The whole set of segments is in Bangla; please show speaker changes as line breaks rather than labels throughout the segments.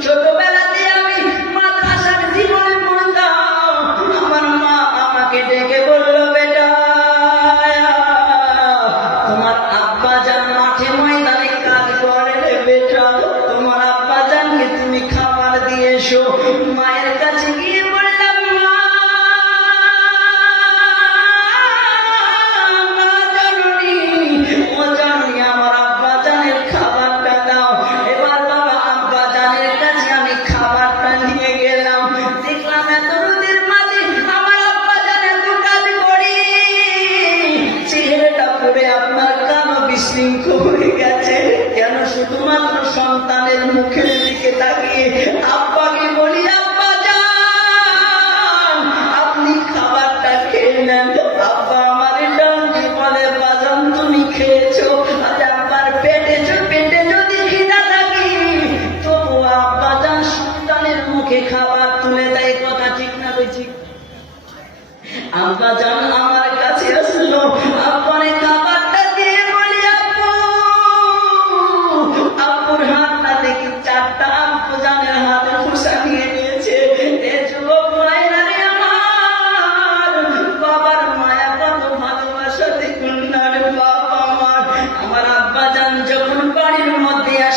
চলো মুখের দিকে তাকিয়ে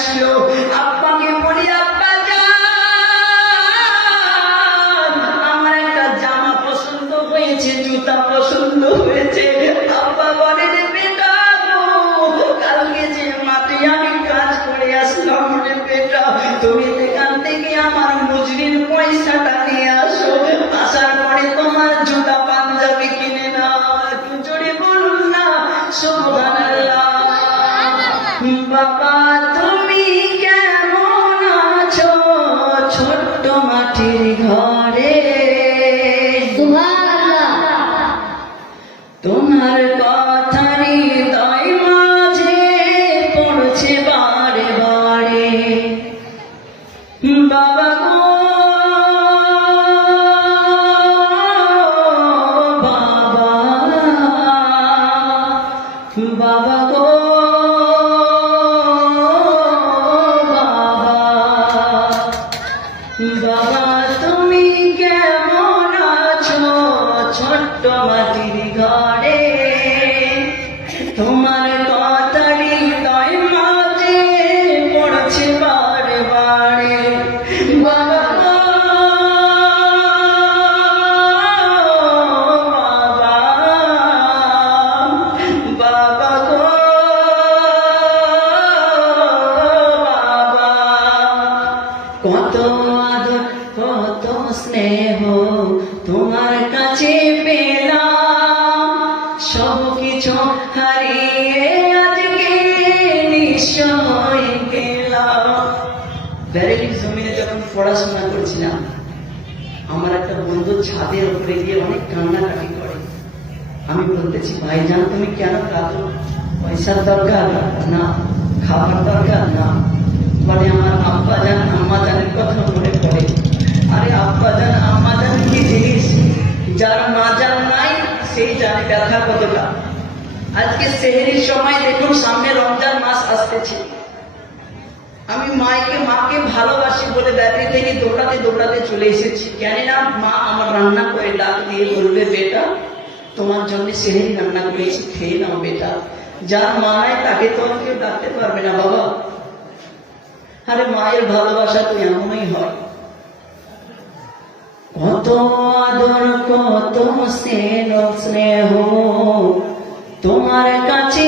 আসলো আব্বাকে বলি আমার একটা জামা পছন্দ হয়েছে, জুতা পছন্দ হয়েছে। আব্বা বলে বেটা কালকে যে মাঠে আমি কাজ করে আসলাম বেটা, তুমি সেখান থেকে আমার বাবা ব্যারেলিক জমিনে যখন পড়াশোনা করছিলাম, আমার একটা বন্ধু ছাদের উপরে গিয়ে অনেক কান্নাকাটি করে। আমি বলতেছি ভাইজান তুমি কেন কাঁদো পয়সার দরকার? না। খাবার দরকার? না। মানে আমার আব্বা জান, আম্মা জানের কথা মনে পড়ে। আরে, আব্বা জান, আম্মা জান, কি জিনিস? যার মা জান নাই, সেই জানে ব্যথা কতটা। আজকে সেহেরির সময় দেখুন, সামনে রমজান মাস আসতেছে। বলে ব্যাটারি থেকে দৌড়াতে দৌড়াতে চলে এসেছি। জানি না মা আমার রান্না করে ডাক দিয়ে বলবে, বেটা, তোমার জন্য সেহেরি রান্না করেছি, খেয়ে নাও বেটা। যার মা নাই তাকে তো কেউ ডাকতে পারবে না, বাবা। আরে মায়ের ভালোবাসা তো এমনই হয়। কত আদর, কত স্নেহ। তোমার কাছে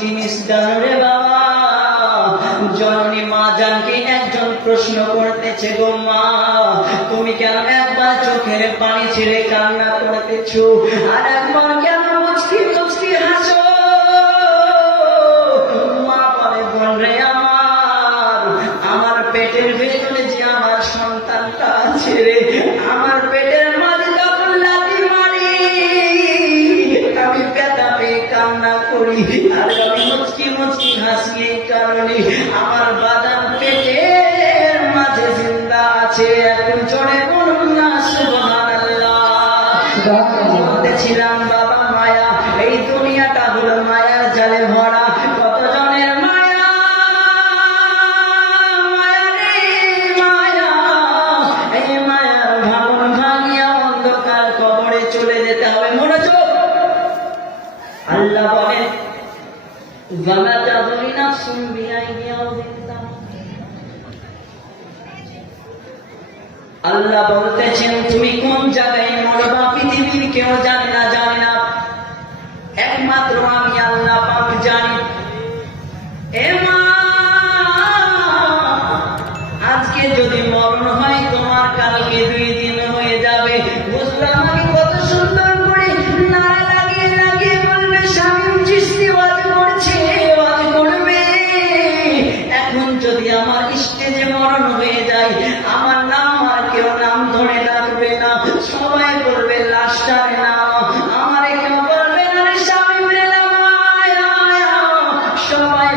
জিনিস জানো রে বাবা জননী মা জানকে একজন প্রশ্ন করতেছে গো মা, তুমি কেন একবার চোখের পানি ছেড়ে কান্না করতেছো? আর একবার কেন আছে আল্লাহ বলতেছেন, তুমি কোন জায়গায় মরবা? পৃথিবীর কেউ জানে না জানে না। একমাত্র আমি আল্লাহ পাক জানি। আজকে যদি মরণ হয়, তোমার কালকে দুই দিন হয়ে যাবে। বুঝলাম আমি কত সুন্দর করে নারা লাগিয়ে লাগিয়ে বলবে, স্বামী করছে করবে। এখন যদি আমার স্টেজে মরণ হয়ে যায়, আমার